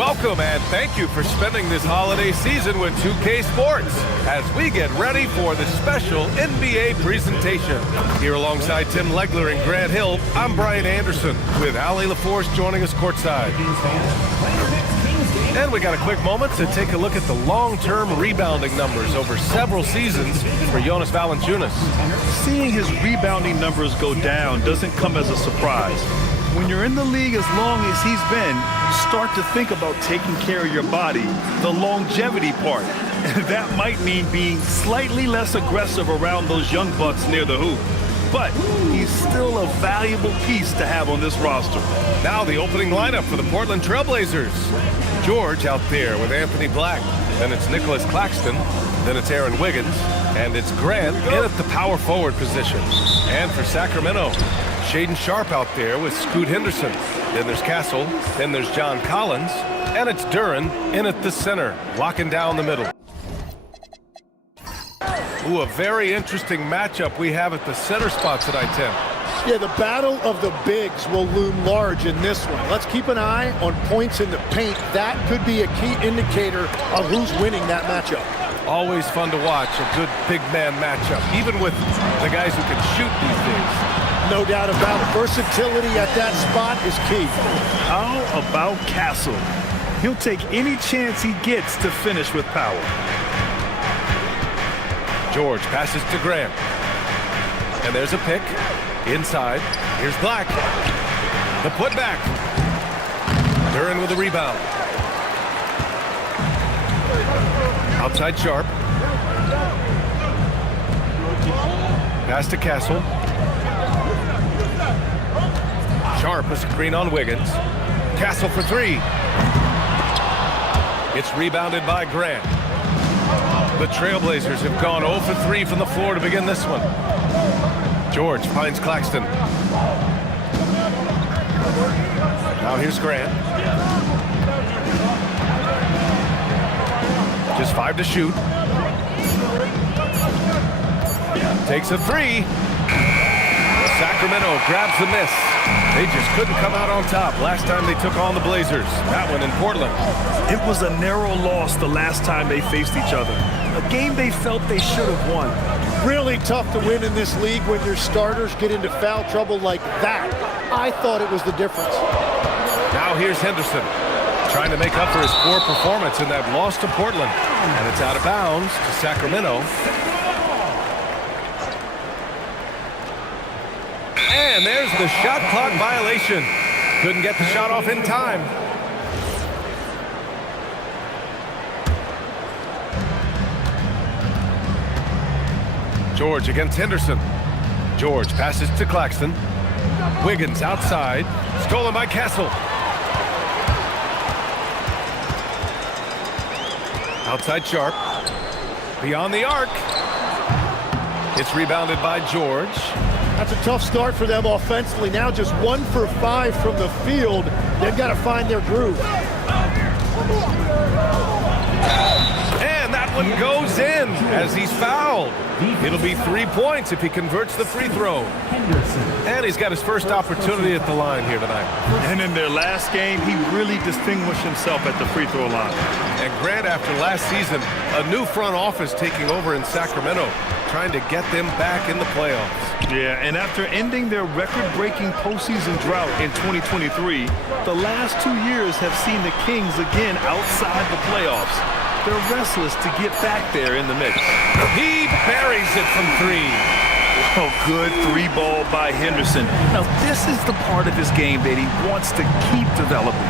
Welcome and thank you for spending this holiday season with 2K Sports as we get ready for the special NBA presentation. Here alongside Tim Legler and Grant Hill, I'm Brian Anderson with Allie LaForce joining us courtside. And we got a quick moment to take a look at the long-term rebounding numbers over several seasons for Jonas Valanciunas. Seeing his rebounding numbers go down doesn't come as a surprise. When you're in the league as long as he's been, you start to think about taking care of your body, the longevity part. And that might mean being slightly less aggressive around those young bucks near the hoop. But he's still a valuable piece to have on this roster. Now the opening lineup for the Portland Trailblazers. George out there with Anthony Black. Then it's Nicholas Claxton. Then it's Aaron Wiggins. And it's Grant in at the power forward position. And for Sacramento, Shaedon Sharpe out there with Scoot Henderson. Then there's Castle. Then there's John Collins. And it's Duren in at the center, locking down the middle. Ooh, a very interesting matchup we have at the center spot tonight, Tim. Yeah, the battle of the bigs will loom large in this one. Let's keep an eye on points in the paint. That could be a key indicator of who's winning that matchup. Always fun to watch, a good big man matchup, even with the guys who can shoot these days. No doubt about it. Versatility at that spot is key. How about Castle? He'll take any chance he gets to finish with power. George passes to Grant. And there's a pick. Inside. Here's Black. The putback. Duren with the rebound. Outside Sharpe. Pass to Castle. Sharpe, a screen on Wiggins. Castle for three. It's rebounded by Grant. The Trailblazers have gone 0 for 3 from the floor to begin this one. George finds Claxton. Now here's Grant. Just 5 to shoot. Takes a three. Sacramento grabs the miss. They just couldn't come out on top last time they took on the Blazers. That one in Portland. It was a narrow loss the last time they faced each other. A game they felt they should have won. Really tough to win in this league when your starters get into foul trouble like that. I thought it was the difference. Now here's Henderson, trying to make up for his poor performance in that loss to Portland. And it's out of bounds to Sacramento. And there's the shot clock violation. Couldn't get the shot off in time. George against Henderson. George passes to Claxton. Wiggins outside. Stolen by Castle. Outside Sharpe. Beyond the arc. It's rebounded by George. That's a tough start for them offensively. Now just 1 for 5 from the field. They've got to find their groove. And that one goes in as he's fouled. It'll be 3 points if he converts the free throw. And he's got his first opportunity at the line here tonight. And in their last game, he really distinguished himself at the free throw line. And Grant, after last season, a new front office taking over in Sacramento, trying to get them back in the playoffs. Yeah, and after ending their record-breaking postseason drought in 2023, the last 2 years have seen the Kings again outside the playoffs. They're restless to get back there in the mix. He buries it from 3. Oh, good 3-ball by Henderson. Now, this is the part of his game that he wants to keep developing.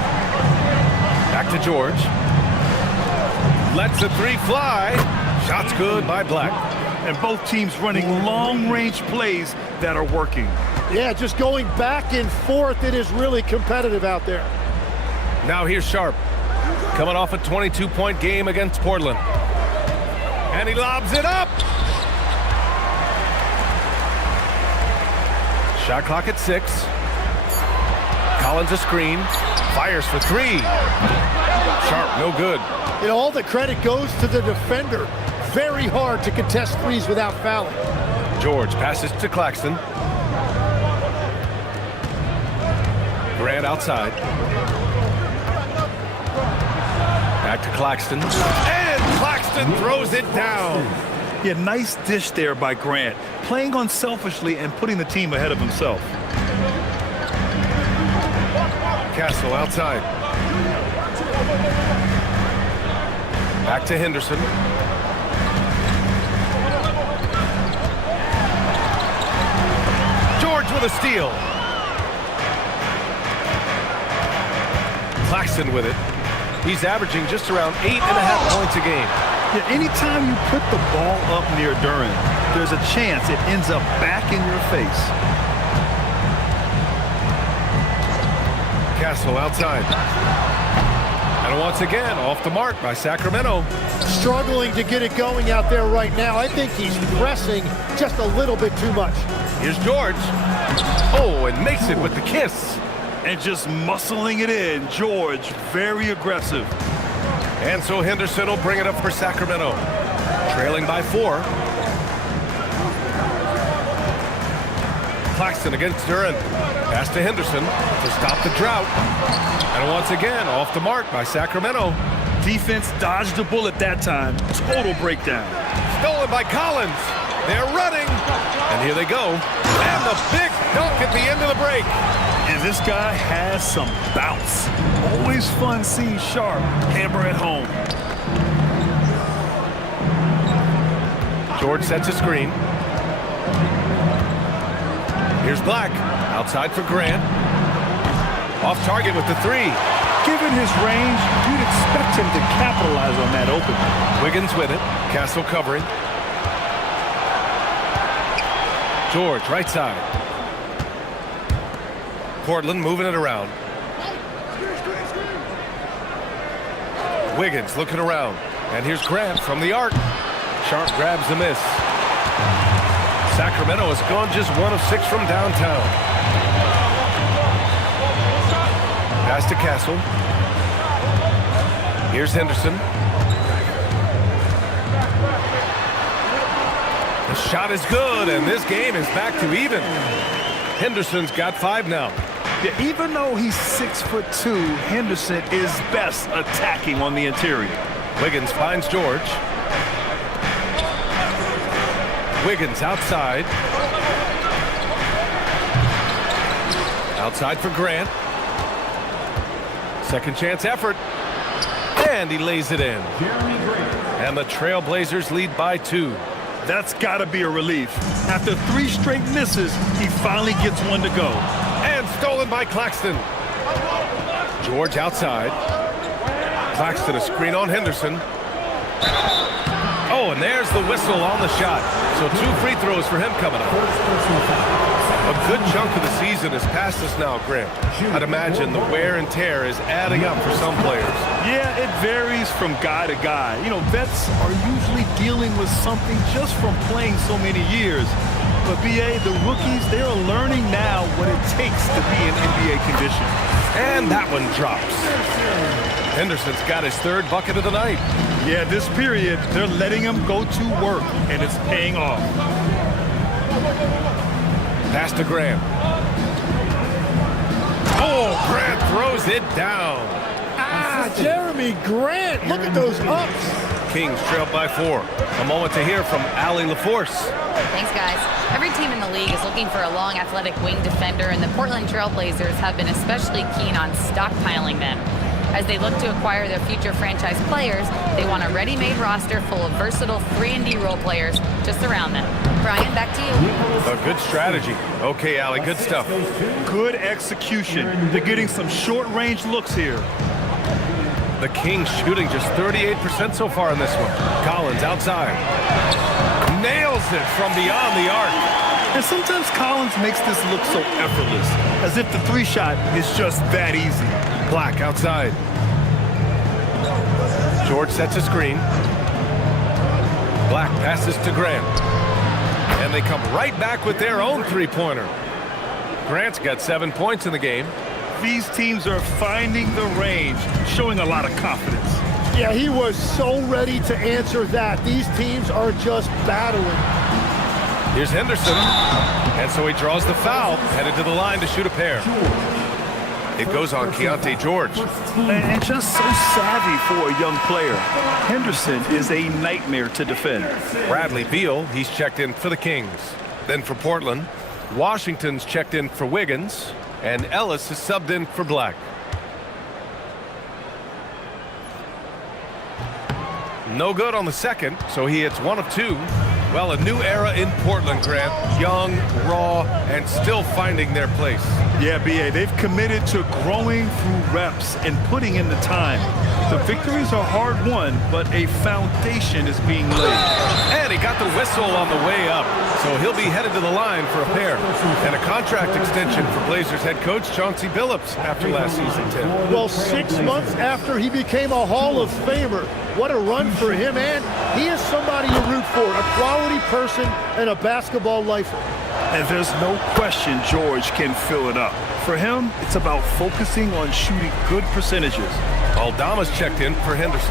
Back to George. Lets the 3 fly. Shot's good by Black. And both teams running long-range plays that are working. Yeah, just going back and forth. It is really competitive out there. Now here's Sharpe. Coming off a 22-point game against Portland. And he lobs it up. Shot clock at 6. Collins a screen. Fires for 3. Sharpe, no good. And all the credit goes to the defender. Very hard to contest threes without fouling. George passes to Claxton. Grant outside. Back to Claxton. And Claxton throws it down. Yeah, nice dish there by Grant. Playing unselfishly and putting the team ahead of himself. Castle outside. Back to Henderson. George with a steal. Claxton with it. He's averaging just around 8.5 points a game. Yeah, anytime you put the ball up near Duren, there's a chance it ends up back in your face. Castle outside. And once again, off the mark by Sacramento. Struggling to get it going out there right now. I think he's pressing just a little bit too much. Here's George. Oh, and makes it with the kiss. And just muscling it in. George, very aggressive. And so Henderson will bring it up for Sacramento. Trailing by 4. Claxton against Duren. Pass to Henderson to stop the drought. And once again, off the mark by Sacramento. Defense dodged a bullet that time. Total breakdown. Stolen by Collins. They're running. And here they go. And the big dunk at the end of the break. And this guy has some bounce. Always fun seeing Sharp hammer at home. George sets a screen. Here's Black. Outside for Grant. Off target with the 3. Given his range, you'd expect him to capitalize on that open. Wiggins with it. Castle covering. George, right side. Portland moving it around. Wiggins looking around. And here's Grant from the arc. Sharp grabs the miss. Sacramento has gone just 1 of 6 from downtown. Pass to Castle. Here's Henderson. The shot is good, and this game is back to even. Henderson's got 5 now. Yeah, even though he's 6'2", Henderson is best attacking on the interior. Wiggins finds George. Wiggins outside. Outside for Grant. Second chance effort. And he lays it in. And the Trailblazers lead by 2. That's got to be a relief. After 3 straight misses, he finally gets one to go. And stolen by Claxton. George outside. Claxton a screen on Henderson. Oh, and there's the whistle on the shot. So 2 free throws for him coming up. A good chunk of the season is past us now, Grant. I'd imagine the wear and tear is adding up for some players. Yeah, it varies from guy to guy. You know, vets are usually dealing with something just from playing so many years. But, B.A., the rookies, they're learning now what it takes to be in NBA condition. And that one drops. Henderson's got his 3rd bucket of the night. Yeah, this period, they're letting him go to work, and it's paying off. Pass to Grant. Oh, Grant throws it down. Jeremy Grant, look at those ups. Kings trailed by 4. A moment to hear from Allie LaForce. Thanks, guys. Every team in the league is looking for a long, athletic wing defender, and the Portland Trailblazers have been especially keen on stockpiling them. As they look to acquire their future franchise players, they want a ready-made roster full of versatile 3-and-D role players to surround them. Brian, back to you. A good strategy. Okay, Allie, good stuff. Good execution. They're getting some short-range looks here. The Kings shooting just 38% so far in this one. Collins outside. Nails it from beyond the arc. And sometimes Collins makes this look so effortless, as if the 3-shot is just that easy. Black outside. George sets a screen. Black passes to Grant. And they come right back with their own 3-pointer. Grant's got 7 points in the game. These teams are finding the range, showing a lot of confidence. Yeah, he was so ready to answer that. These teams are just battling. Here's Henderson. And so he draws the foul, headed to the line to shoot a pair. It goes on Keontae George. And just so savvy for a young player. Henderson is a nightmare to defend. Bradley Beal, he's checked in for the Kings. Then for Portland, Washington's checked in for Wiggins, and Ellis is subbed in for Black. No good on the second, so he hits 1 of 2. Well, a new era in Portland, Grant. Young, raw, and still finding their place. Yeah, B.A., they've committed to growing through reps and putting in the time. The victories are hard-won, but a foundation is being laid. And he got the whistle on the way up, so he'll be headed to the line for a pair. And a contract extension for Blazers head coach Chauncey Billups after last season, Tim. Well, 6 months after he became a Hall of Famer, what a run for him, and he is somebody you root for, a quality person and a basketball lifer. And there's no question George can fill it up. For him, it's about focusing on shooting good percentages. Aldama's checked in for Henderson.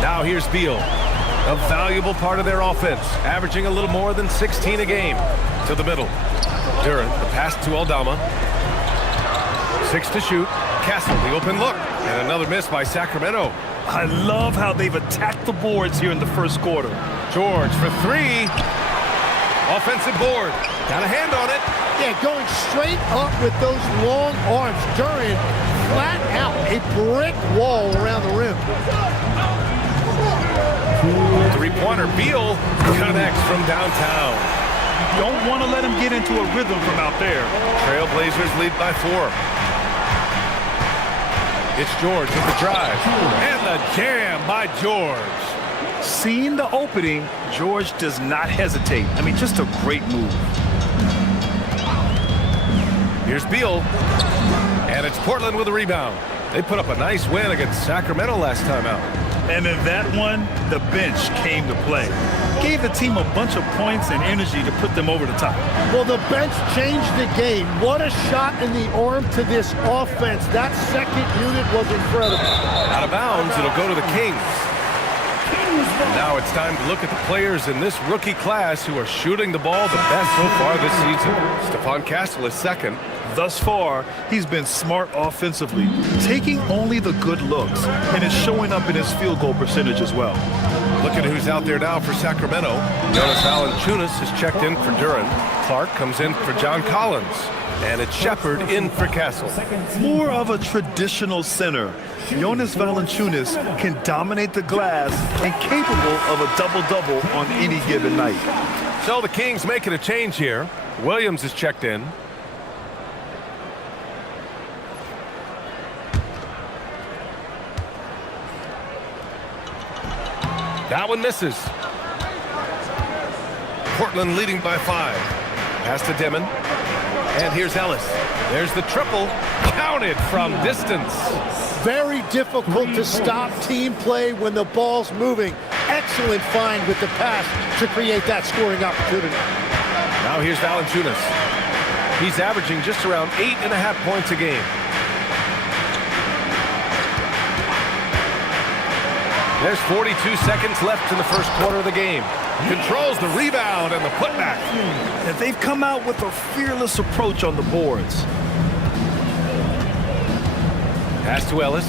Now here's Beal, a valuable part of their offense, averaging a little more than 16 a game. To the middle. Durant, the pass to Aldama. 6 to shoot. Castle, the open look. And another miss by Sacramento. I love how they've attacked the boards here in the first quarter. George for 3. Offensive board. Got a hand on it. Yeah, going straight up with those long arms. Durant flat out, a brick wall around the rim. Three-pointer. Beal connects from downtown. Don't want to let him get into a rhythm from out there. Trailblazers lead by 4. It's George with the drive. And the jam by George. Seeing the opening, George does not hesitate. I mean, just a great move. Here's Beal. And it's Portland with a rebound. They put up a nice win against Sacramento last time out. And in that one, the bench came to play. Gave the team a bunch of points and energy to put them over the top. Well, the bench changed the game. What a shot in the arm to this offense. That second unit was incredible. Out of bounds, it'll go to the Kings. And now it's time to look at the players in this rookie class who are shooting the ball the best so far this season. Stephon Castle is second. Thus far, he's been smart offensively, taking only the good looks, and is showing up in his field goal percentage as well. Look at who's out there now for Sacramento. Jonas Valanciunas is checked in for Durant. Clark comes in for John Collins. And it's Shepard in for Castle. More of a traditional center, Jonas Valanciunas can dominate the glass and capable of a double-double on any given night. So the Kings making a change here. Williams is checked in. That one misses. Portland leading by 5. Pass to Dimon. And here's Ellis. There's the triple. Counted from distance. Very difficult to stop team play when the ball's moving. Excellent find with the pass to create that scoring opportunity. Now here's Valanciunas. He's averaging just around 8.5 points a game. There's 42 seconds left in the first quarter of the game. Controls the rebound and the putback. And they've come out with a fearless approach on the boards. Pass to Ellis.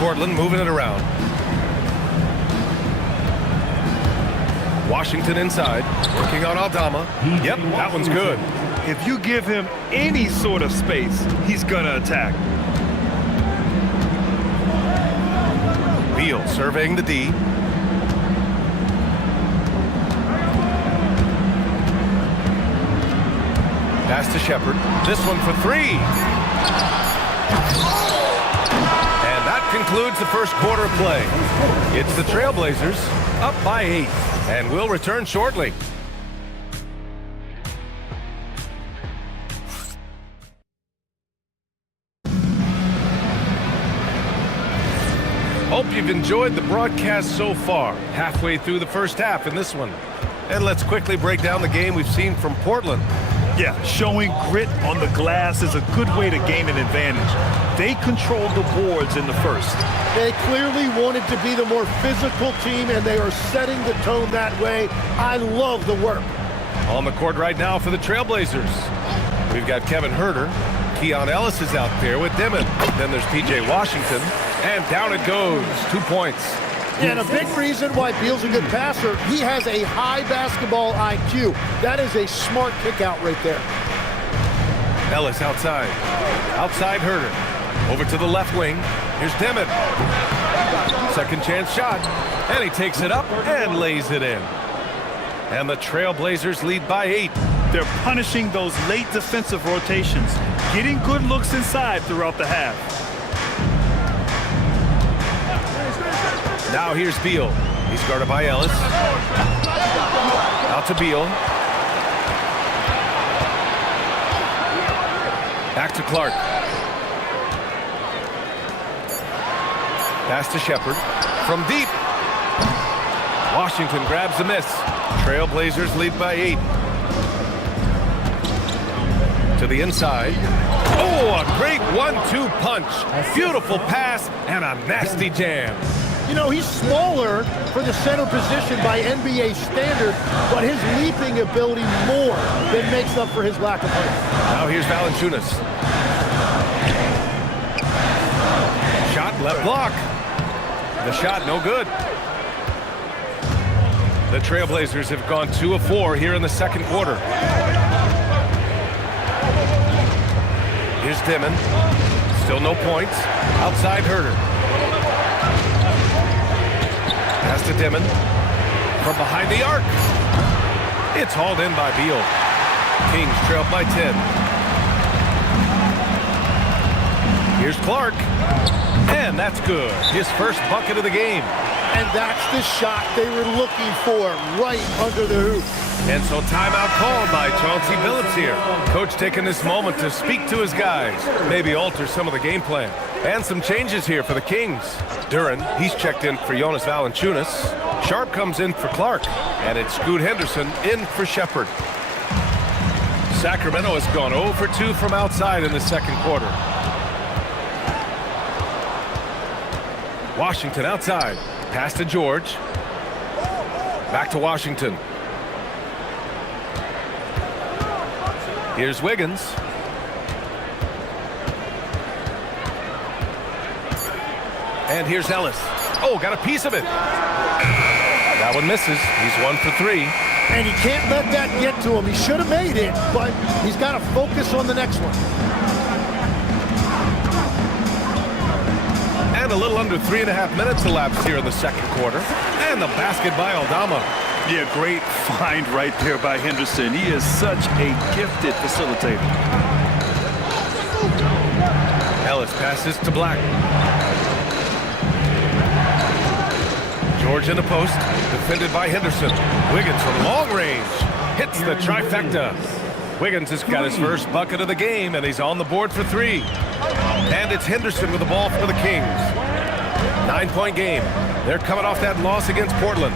Portland moving it around. Washington inside, working on Aldama. Yep, that one's good. If you give him any sort of space, he's gonna attack. Beal surveying the D. Pass to Shepard. This one for 3. And that concludes the first quarter of play. It's the Trailblazers up by 8. And we'll return shortly. Hope you've enjoyed the broadcast so far. Halfway through the first half in this one. And let's quickly break down the game we've seen from Portland. Yeah, showing grit on the glass is a good way to gain an advantage. They controlled the boards in the first. They clearly wanted to be the more physical team, and they are setting the tone that way. I love the work. On the court right now for the Trailblazers. We've got Kevin Herter. Keon Ellis is out there with Dimon. Then there's P.J. Washington. And down it goes. 2 points. And a big reason why Beal's a good passer, he has a high basketball IQ. That is a smart kick out right there. Ellis outside. Outside Herter. Over to the left wing. Here's Dimon. Second chance shot. And he takes it up and lays it in. And the Trailblazers lead by 8. They're punishing those late defensive rotations, getting good looks inside throughout the half. Now here's Beal. He's guarded by Ellis. Out to Beal. Back to Clark. Pass to Shepherd. From deep. Washington grabs the miss. Trailblazers lead by 8. To the inside. Oh, a great 1-2 punch. Beautiful pass and a nasty jam. You know, he's smaller for the center position by NBA standard, but his leaping ability more than makes up for his lack of height. Now here's Valanciunas. Shot left block. The shot no good. The Trailblazers have gone 2 of 4 here in the second quarter. Here's Dimon. Still no points. Outside Herter. Pass to Dimon. From behind the arc. It's hauled in by Beal. Kings trail by 10. Here's Clark. And that's good. His first bucket of the game. And that's the shot they were looking for, right under the hoop. And so timeout called by Chauncey Billups here. Coach taking this moment to speak to his guys, maybe alter some of the game plan. And some changes here for the Kings. Duren, he's checked in for Jonas Valanciunas. Sharp comes in for Clark. And it's Scoot Henderson in for Shepherd. Sacramento has gone 0 for 2 from outside in the second quarter. Washington outside. Pass to George. Back to Washington. Here's Wiggins. And here's Ellis. Oh, got a piece of it. That one misses. He's 1 for 3. And he can't let that get to him. He should have made it, but he's got to focus on the next one. And a little under 3.5 minutes elapsed here in the second quarter. And the basket by Aldama. Yeah, great find right there by Henderson. He is such a gifted facilitator. Ellis passes to Black. George in the post, defended by Henderson. Wiggins from long range hits the trifecta. Wiggins has got his first bucket of the game, and he's on the board for 3. And it's Henderson with the ball for the Kings. 9-point game. They're coming off that loss against Portland.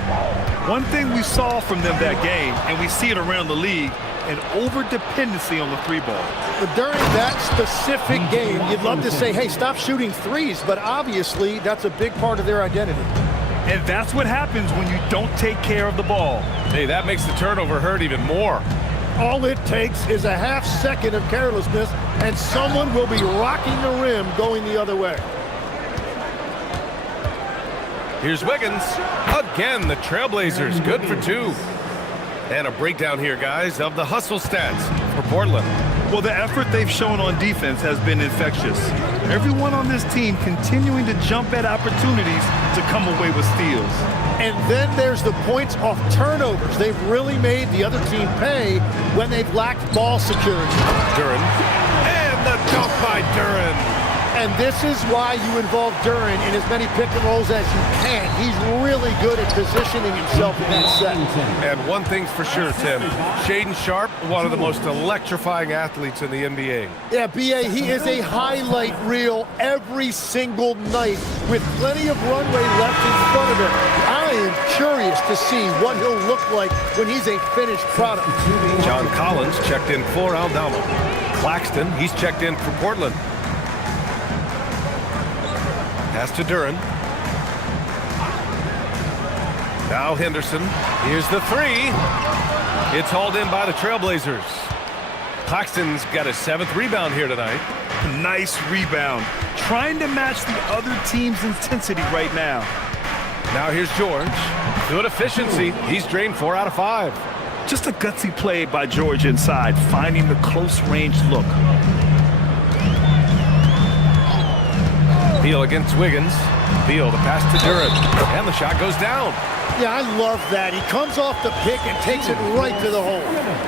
One thing we saw from them that game, and we see it around the league, an over-dependency on the 3-ball. But during that specific game, you'd love to say, hey, stop shooting threes, but obviously that's a big part of their identity. And that's what happens when you don't take care of the ball. Hey, that makes the turnover hurt even more. All it takes is a half second of carelessness, and someone will be rocking the rim going the other way. Here's Wiggins. Again, the Trailblazers good for 2. And a breakdown here, guys, of the hustle stats for Portland. Well, the effort they've shown on defense has been infectious. Everyone on this team continuing to jump at opportunities to come away with steals. And then there's the points off turnovers. They've really made the other team pay when they've lacked ball security. Duren. And the dunk by Duren. And this is why you involve Duren in as many pick and rolls as you can. He's really good at positioning himself in that set. And one thing's for sure, Tim. Shaedon Sharpe, one of the most electrifying athletes in the NBA. Yeah, B.A., he is a highlight reel every single night with plenty of runway left in front of him. I am curious to see what he'll look like when he's a finished product. John Collins checked in for Aldama. Claxton, he's checked in for Portland. Pass to Duren. Now Henderson. Here's the 3. It's hauled in by the Trailblazers. Claxton's got his 7th rebound here tonight. Nice rebound. Trying to match the other team's intensity right now. Now here's George. Good efficiency. He's drained 4 out of 5. Just a gutsy play by George inside, finding the close-range look. Beal against Wiggins. Beal, the pass to Duren. And the shot goes down. Yeah, I love that. He comes off the pick and takes it right to the hole.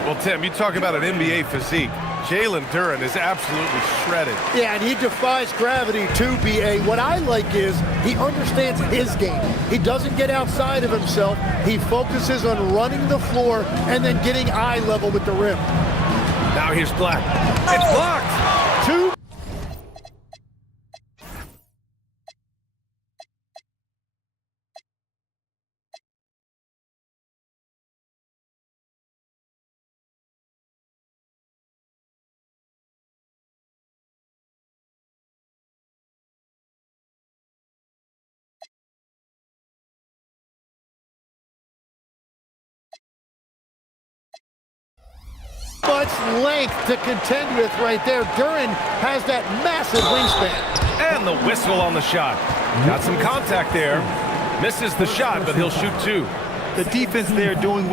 Well, Tim, you talk about an NBA physique. Jalen Duren is absolutely shredded. Yeah, and he defies gravity too, B.A. What I like is he understands his game. He doesn't get outside of himself. He focuses on running the floor and then getting eye level with the rim. Now here's Black. It's blocked. Two. Much length to contend with right there. Duren has that massive wingspan. And the whistle on the shot. Got some contact there. Misses the shot, but he'll shoot 2. The defense there doing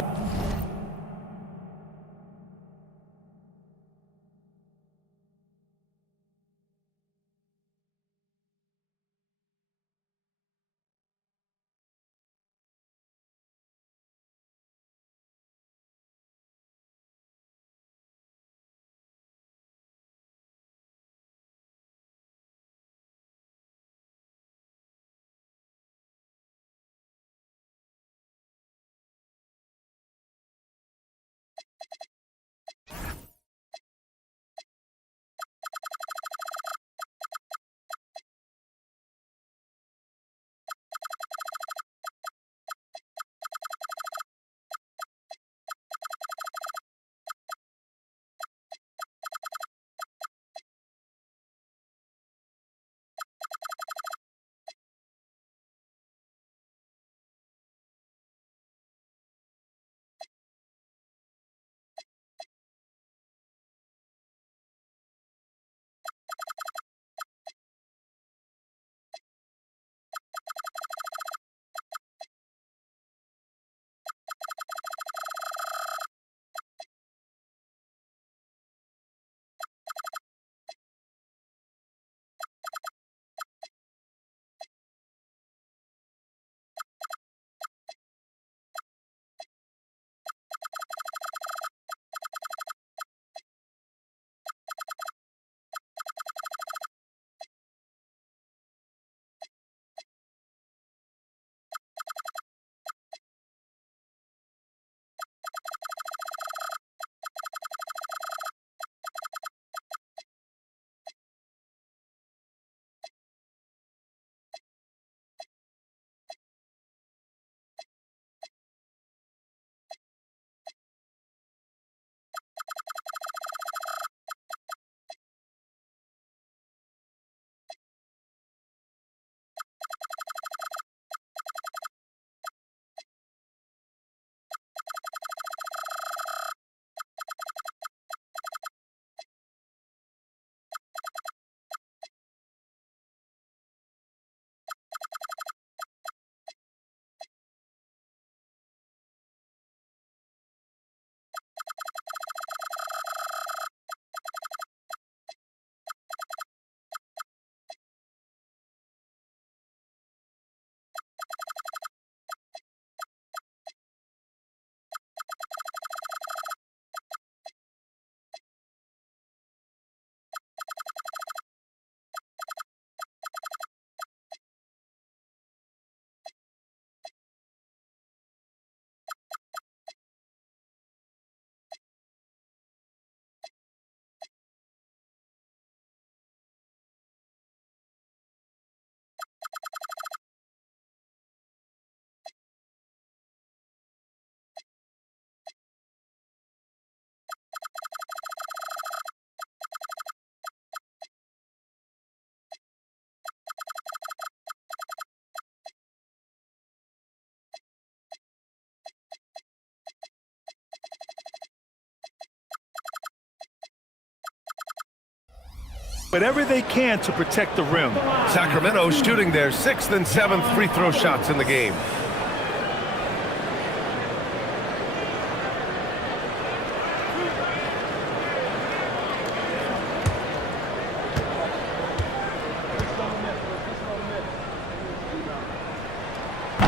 whatever they can to protect the rim. Sacramento shooting their 6th and 7th free throw shots in the game.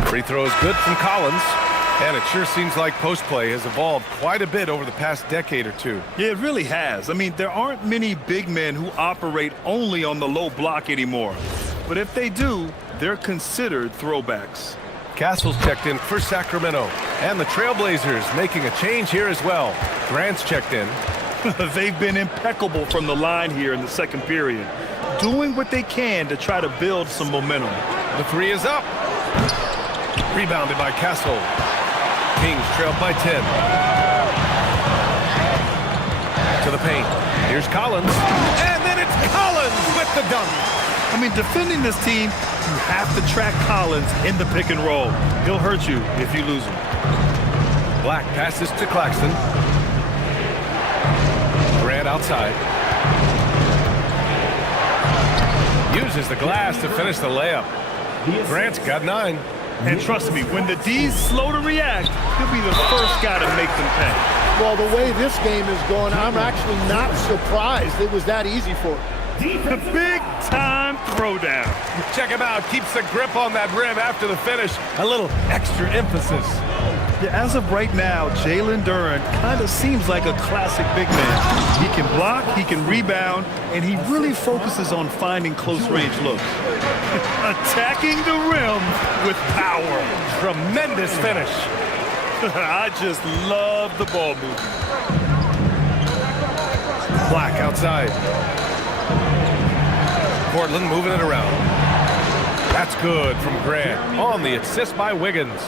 Free throw is good from Collins, and it sure seems like post play has evolved quite a bit over the past decade or two. Yeah, it really has. I mean, there aren't many big men who operate only on the low block anymore. But if they do, they're considered throwbacks. Castle's checked in for Sacramento, and the Trailblazers making a change here as well. Grant's checked in. They've been impeccable from the line here in the second period, doing what they can to try to build some momentum. The three is up. Rebounded by Castle. Kings trailed by 10. To the paint. Here's Collins. And then it's Collins with the dunk. I mean, defending this team, you have to track Collins in the pick and roll. He'll hurt you if you lose him. Black passes to Claxton. Grant outside. Uses the glass to finish the layup. Grant's got 9. And trust me, when the D's slow to react, he'll be the first guy to make them pay. Well, the way this game is going, I'm actually not surprised it was that easy for him. The big-time throwdown. Check him out. Keeps the grip on that rim after the finish. A little extra emphasis. Yeah, as of right now, Jalen Duren kind of seems like a classic big man. He can block, he can rebound, and he really focuses on finding close-range looks. Attacking the rim with power. Tremendous finish. I just love the ball movement. Black outside. Portland moving it around. That's good from Grant on the assist by Wiggins.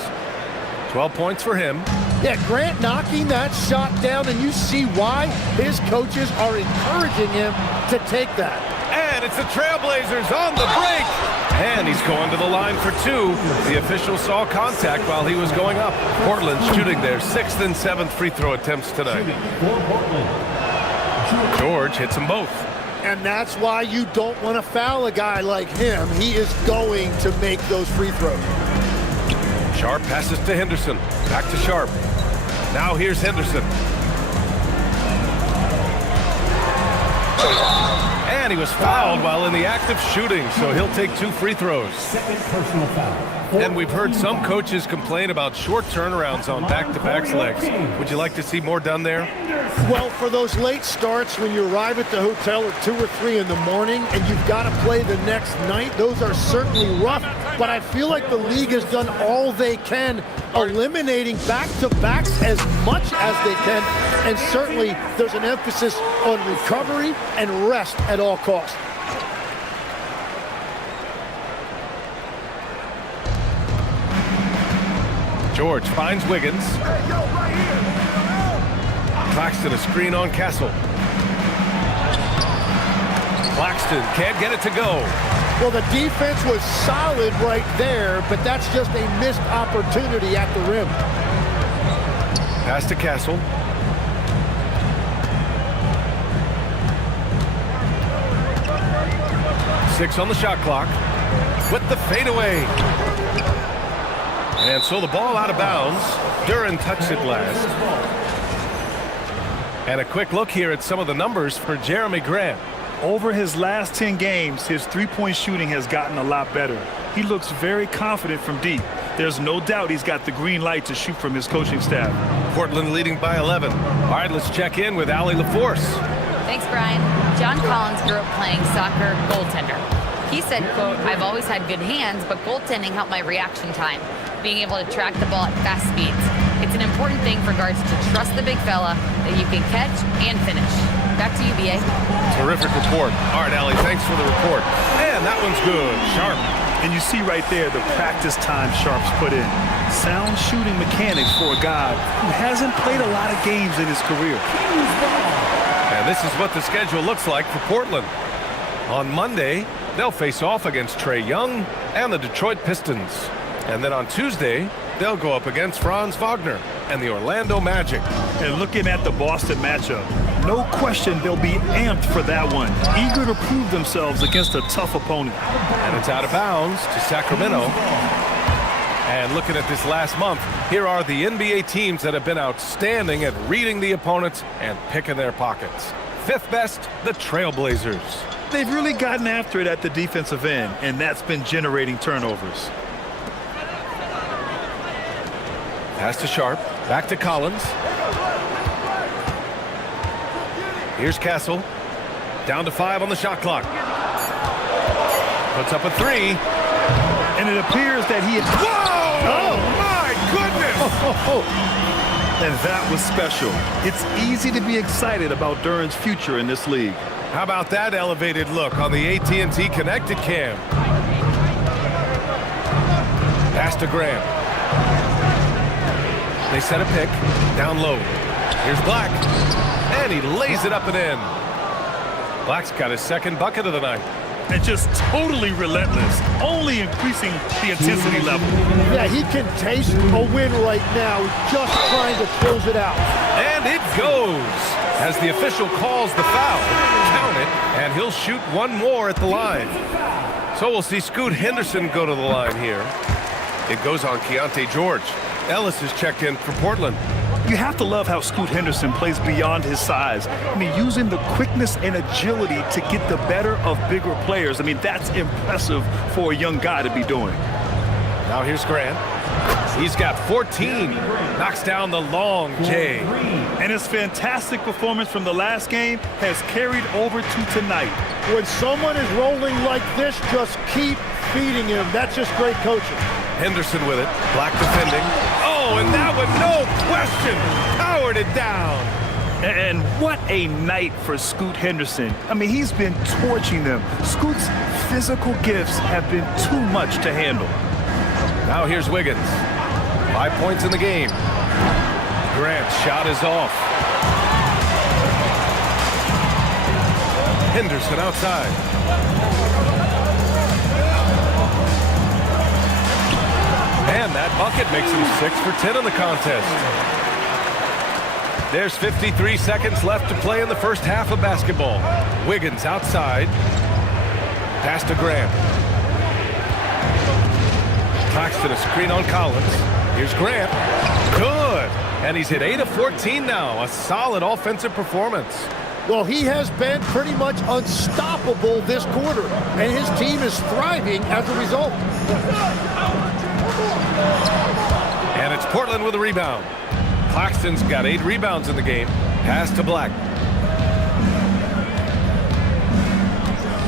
12 points for him. Yeah, Grant knocking that shot down, and you see why his coaches are encouraging him to take that. And it's the Trailblazers on the break. And he's going to the line for 2. The official saw contact while he was going up. Portland shooting their 6th and 7th free throw attempts tonight. George hits them both. And that's why you don't want to foul a guy like him. He is going to make those free throws. Sharp passes to Henderson. Back to Sharp. Now here's Henderson. And he was fouled while in the act of shooting, so he'll take 2 free throws. Second personal foul. And we've heard some coaches complain about short turnarounds on back-to-back legs. Would you like to see more done there? Well, for those late starts when you arrive at the hotel at 2 or 3 in the morning and you've got to play the next night, those are certainly rough. But I feel like the league has done all they can, eliminating back-to-backs as much as they can. And certainly there's an emphasis on recovery and rest at all costs. George finds Wiggins. Claxton a screen on Castle. Claxton can't get it to go. Well, the defense was solid right there, but that's just a missed opportunity at the rim. Pass to Castle. Six on the shot clock. With the fadeaway. And so the ball out of bounds. Duren touched it last. And a quick look here at some of the numbers for Jeremy Grant. Over his last 10 games, his three-point shooting has gotten a lot better. He looks very confident from deep. There's no doubt he's got the green light to shoot from his coaching staff. Portland leading by 11. All right, let's check in with Allie LaForce. Thanks, Brian. John Collins grew up playing soccer goaltender. He said, quote, "I've always had good hands, but goaltending helped my reaction time, being able to track the ball at fast speeds. It's an important thing for guards to trust the big fella that you can catch and finish." Back to you, BA. Terrific report. All right, Allie, thanks for the report. And that one's good. Sharp. And you see right there the practice time Sharp's put in. Sound shooting mechanics for a guy who hasn't played a lot of games in his career. And this is what the schedule looks like for Portland. On Monday, they'll face off against Trae Young and the Detroit Pistons. And then on Tuesday, They'll go up against Franz Wagner and the Orlando Magic. And looking at the Boston matchup, no question they'll be amped for that one, eager to prove themselves against a tough opponent. And it's out of bounds to Sacramento. And looking at this last month, here are the NBA teams that have been outstanding at reading the opponents and picking their pockets. Fifth best, the Trailblazers. They've really gotten after it at the defensive end, and that's been generating turnovers. Pass to Sharp, back to Collins. Here's Castle, down to 5 on the shot clock. Puts up a 3. And it appears that he had... Whoa! Oh, my goodness! And that was special. It's easy to be excited about Duren's future in this league. How about that elevated look on the AT&T Connected Cam? Pass to Graham. They set a pick, down low. Here's Black, and he lays it up and in. Black's got his second bucket of the night. And just totally relentless, only increasing the intensity level. Yeah, he can taste a win right now, just trying to close it out. And it goes. As the official calls the foul, count it, and he'll shoot one more at the line. So we'll see Scoot Henderson go to the line here. It goes on Keontae George. Ellis is checked in for Portland. You have to love how Scoot Henderson plays beyond his size. I mean, using the quickness and agility to get the better of bigger players. I mean, that's impressive for a young guy to be doing. Now here's Grant. He's got 14. Knocks down the long J. And his fantastic performance from the last game has carried over to tonight. When someone is rolling like this, just keep feeding him. That's just great coaching. Henderson with it. Black defending. Oh, and that one, no question, powered it down. And what a night for Scoot Henderson. I mean, he's been torching them. Scoot's physical gifts have been too much to handle. Now here's Wiggins. 5 points in the game. Grant's shot is off. Henderson outside. And that bucket makes him 6 for 10 in the contest. There's 53 seconds left to play in the first half of basketball. Wiggins outside. Pass to Grant. Claxton a screen on Collins. Here's Grant. Good. And he's hit 8 of 14 now. A solid offensive performance. Well, he has been pretty much unstoppable this quarter, and his team is thriving as a result. And it's Portland with a rebound. Claxton's got 8 rebounds in the game. Pass to Black.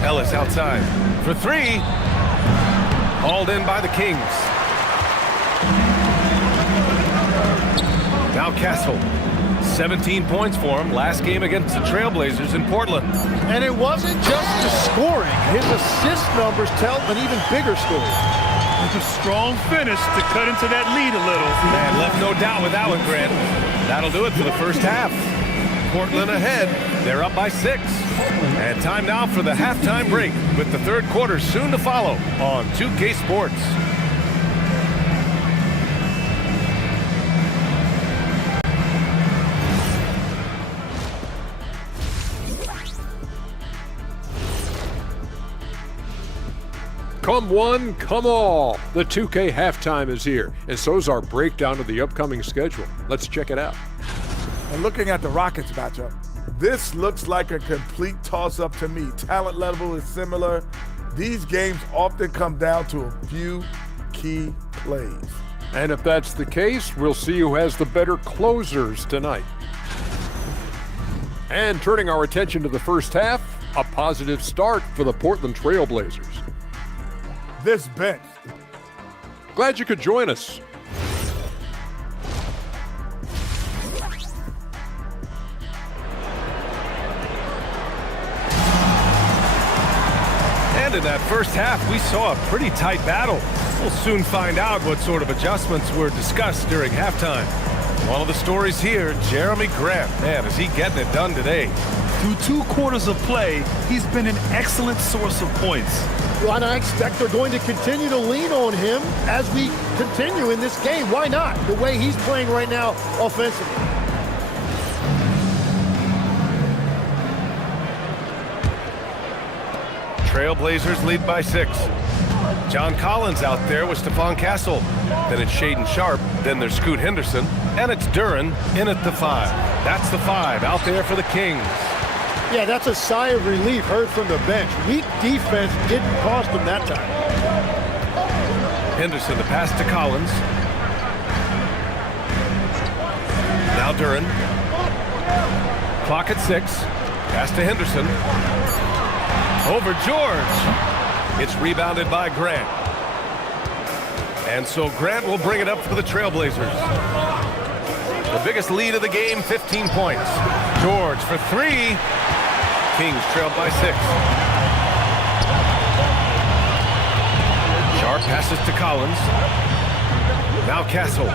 Ellis outside for 3. Hauled in by the Kings. Now Castle. 17 points for him last game against the Trailblazers in Portland. And it wasn't just the scoring. His assist numbers tell an even bigger story. With a strong finish to cut into that lead a little. And left no doubt with that one, Grant. That'll do it for the first half. Portland ahead. They're up by 6. And time now for the halftime break with the third quarter soon to follow on 2K Sports. Come one, come all. The 2K halftime is here, and so is our breakdown of the upcoming schedule. Let's check it out. And looking at the Rockets matchup, this looks like a complete toss-up to me. Talent level is similar. These games often come down to a few key plays. And if that's the case, we'll see who has the better closers tonight. And turning our attention to the first half, a positive start for the Portland Trailblazers. This bench. Glad you could join us. And in that first half, we saw a pretty tight battle. We'll soon find out what sort of adjustments were discussed during halftime. One of the stories here, Jeremy Grant. Man, is he getting it done today. Through 2 quarters of play, he's been an excellent source of points. Well, and I expect they're going to continue to lean on him as we continue in this game. Why not? The way he's playing right now offensively. Trailblazers lead by 6. John Collins out there with Stephon Castle. Then it's Shaedon Sharpe. Then there's Scoot Henderson. And it's Duren in at the 5. That's the 5 out there for the Kings. Yeah, that's a sigh of relief heard from the bench. Weak defense didn't cost them that time. Henderson, the pass to Collins. Now Duren. Clock at 6. Pass to Henderson. Over George. It's rebounded by Grant. And so Grant will bring it up for the Trailblazers. The biggest lead of the game, 15 points. George for 3. Kings trailed by 6. Sharpe passes to Collins. Now Castle.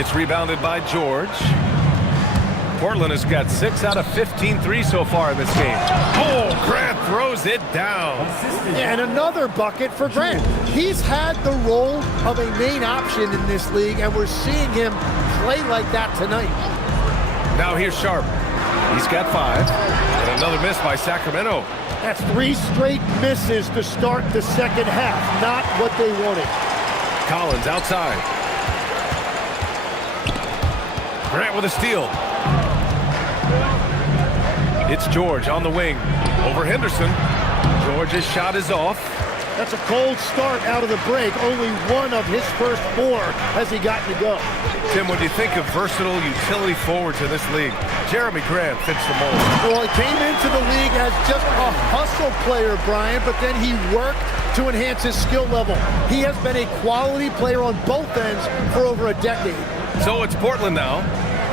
It's rebounded by George. Portland has got 6 out of 15 threes so far in this game. Oh, Grant throws it down. And another bucket for Grant. He's had the role of a main option in this league, and we're seeing him play like that tonight. Now here's Sharpe. He's got 5. And another miss by Sacramento. That's 3 straight misses to start the second half. Not what they wanted. Collins outside. Grant with a steal. It's George on the wing. Over Henderson. George's shot is off. That's a cold start out of the break. Only one of his first 4 has he gotten to go. Tim, when you think of versatile utility forwards in this league, Jeremy Grant fits the mold. Well, he came into the league as just a hustle player, Brian, but then he worked to enhance his skill level. He has been a quality player on both ends for over a decade. So it's Portland now.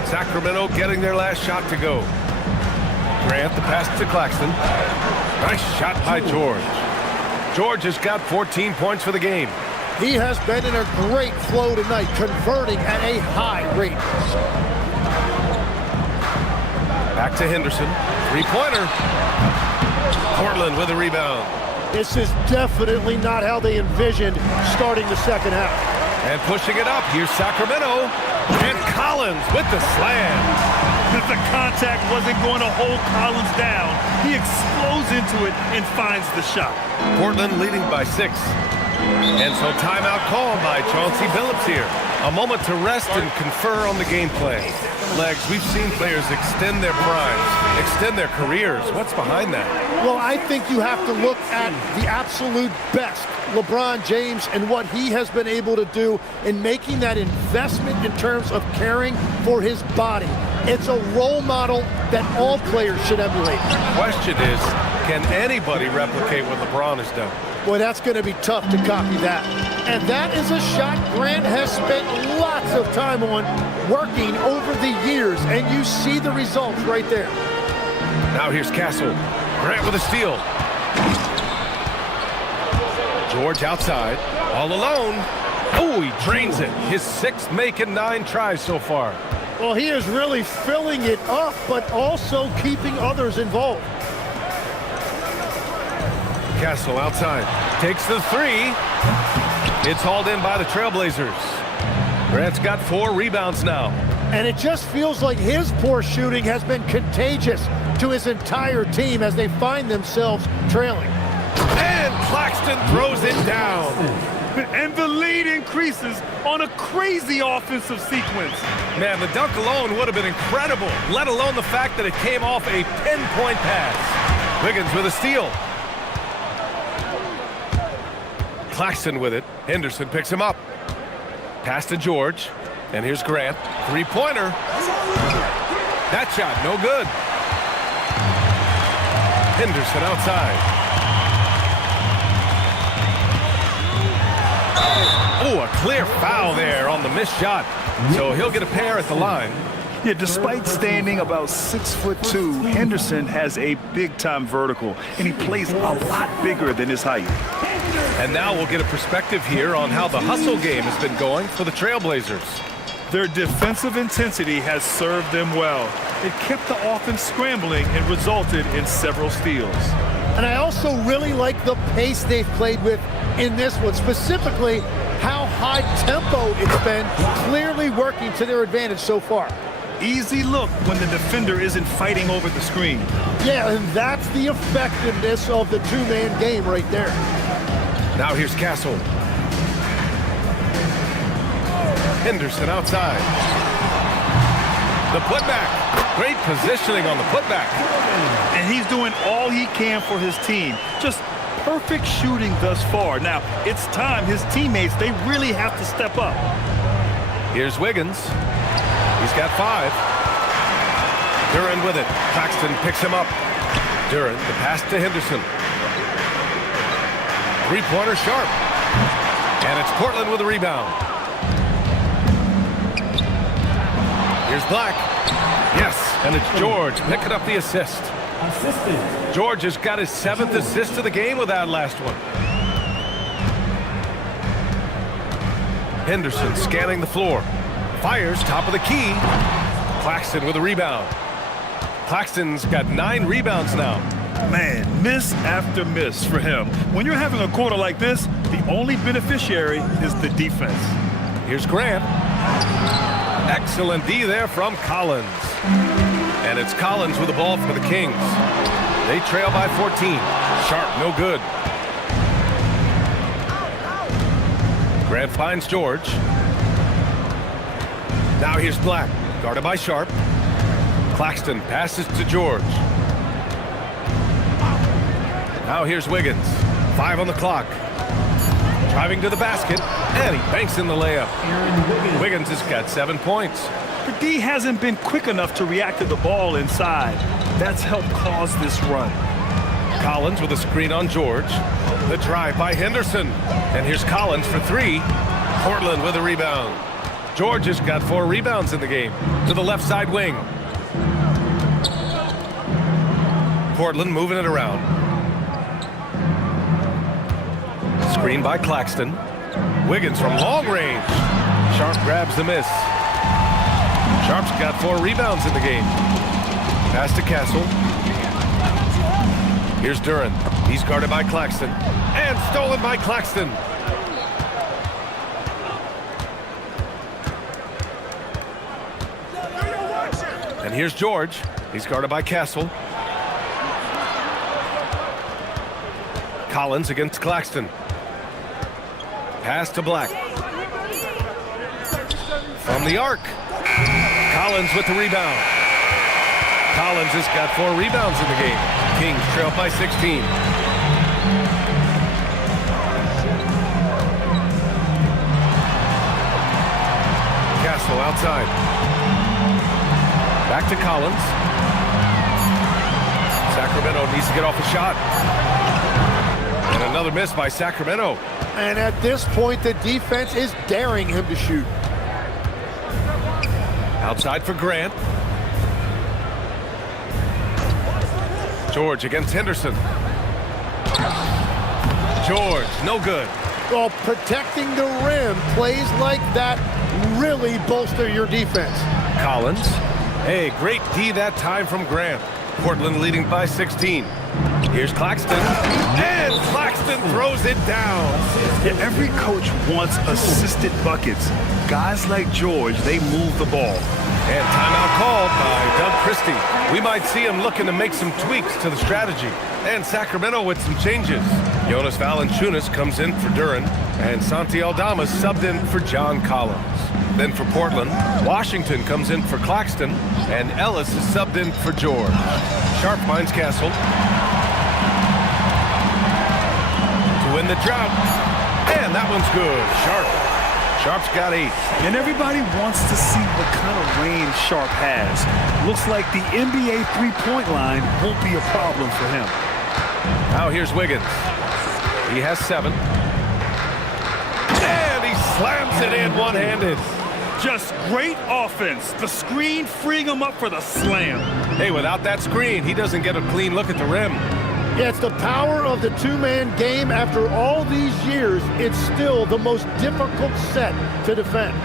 Sacramento getting their last shot to go. Grant, the pass to Claxton. Nice shot by George. George has got 14 points for the game. He has been in a great flow tonight, converting at a high rate. Back to Henderson. 3-pointer. Portland with a rebound. This is definitely not how they envisioned starting the second half. And pushing it up, here's Sacramento. And Collins with the slam. If the contact wasn't going to hold Collins down, he explodes into it and finds the shot. Portland leading by 6. And so timeout called by Chauncey Billups here. A moment to rest and confer on the game plan. Legs, we've seen players extend their primes, extend their careers. What's behind that? Well, I think you have to look at the absolute best, LeBron James, and what he has been able to do in making that investment in terms of caring for his body. It's a role model that all players should emulate. The question is, can anybody replicate what LeBron has done? Boy, that's going to be tough to copy that. And that is a shot Grant has spent lots of time on working over the years, and you see the results right there. Now here's Castle. Grant with a steal. George outside, all alone. Oh, he drains it. His 6th making 9 tries so far. Well, he is really filling it up, but also keeping others involved. Castle outside, takes the 3. It's hauled in by the Trailblazers. Grant's got 4 rebounds now. And it just feels like his poor shooting has been contagious to his entire team as they find themselves trailing. And Claxton throws it down. And the lead increases on a crazy offensive sequence. Man, the dunk alone would have been incredible, let alone the fact that it came off a pinpoint pass. Wiggins with a steal. Claxton with it. Henderson picks him up. Pass to George. And here's Grant. 3-pointer. That shot, no good. Henderson outside. Oh, a clear foul there on the missed shot. So he'll get a pair at the line. Yeah, despite standing about 6'2", Henderson has a big-time vertical, and he plays a lot bigger than his height. And now we'll get a perspective here on how the hustle game has been going for the Trailblazers. Their defensive intensity has served them well. It kept the offense scrambling and resulted in several steals. And I also really like the pace they've played with in this one, specifically how high tempo it's been, clearly working to their advantage so far. Easy look when the defender isn't fighting over the screen. Yeah, and that's the effectiveness of the two-man game right there. Now here's Castle. Henderson outside. The putback. Great positioning on the putback. And he's doing all he can for his team. Just perfect shooting thus far. Now, it's time his teammates, they really have to step up. Here's Wiggins. He's got 5. Duren with it. Claxton picks him up. Duren, the pass to Henderson. Three-pointer Sharp. And it's Portland with a rebound. Here's Black. Yes, and it's George picking up the assist. George has got his 7th assist of the game with that last one. Henderson scanning the floor. Fires top of the key. Claxton with a rebound. Claxton's got 9 rebounds now. Man, miss after miss for him. When you're having a quarter like this, the only beneficiary is the defense. Here's Grant. Excellent D there from Collins. And it's Collins with the ball for the Kings. They trail by 14. Sharp, no good. Grant finds George. Now here's Black, guarded by Sharp. Claxton passes to George. Now here's Wiggins. 5 on the clock. Driving to the basket, and he banks in the layup. Wiggins has got 7 points. The D hasn't been quick enough to react to the ball inside. That's helped cause this run. Collins with a screen on George. The drive by Henderson. And here's Collins for 3. Portland with a rebound. George has got 4 rebounds in the game. To the left side wing. Portland moving it around. Screen by Claxton. Wiggins from long range. Sharp grabs the miss. Sharp's got 4 rebounds in the game. Pass to Castle. Here's Duren. He's guarded by Claxton. And stolen by Claxton. And here's George. He's guarded by Castle. Collins against Claxton. Pass to Black. From the arc. Collins with the rebound. Collins has got 4 rebounds in the game. Kings trail by 16. Castle outside. Back to Collins. Sacramento needs to get off a shot. And another miss by Sacramento. And at this point, the defense is daring him to shoot. Outside for Grant. George against Henderson. George, no good. Well, protecting the rim, plays like that really bolster your defense. Collins. Hey, great D that time from Grant. Portland leading by 16. Here's Claxton. And Claxton throws it down. Yeah, every coach wants assisted buckets. Guys like George, they move the ball. And timeout called by Doug Christie. We might see him looking to make some tweaks to the strategy. And Sacramento with some changes. Jonas Valanciunas comes in for Duren. And Santi Aldama subbed in for John Collins. Then for Portland, Washington comes in for Claxton. And Ellis is subbed in for George. Sharp finds Castle. To win the drought. And that one's good. Sharp's got 8. And everybody wants to see what kind of range Sharp has. Looks like the NBA three-point line won't be a problem for him. Now here's Wiggins. He has 7. And he slams it in one-handed. Just great offense. The screen freeing him up for the slam. Hey, without that screen, he doesn't get a clean look at the rim. Yeah, it's the power of the two-man game. After all these years, it's still the most difficult set to defend.